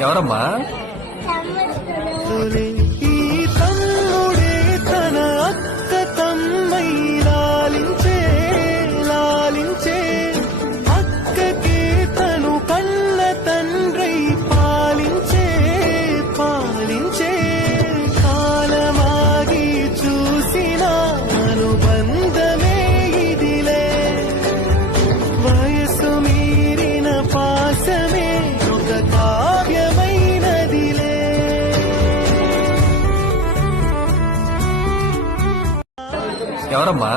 ఎవరమ్మా? ఈ తమ్ముడే తన అక్క తమ్మై లాలించే లాలించే అక్కకే తను కన్న తండ్రై పాలించే పాలించే కాలమాగి చూసిన అనుబంధమే ఇదిలే వయసు మీరిన పాసమే ఒక కావ్యమైనదిలే. ఎవరమ్మా?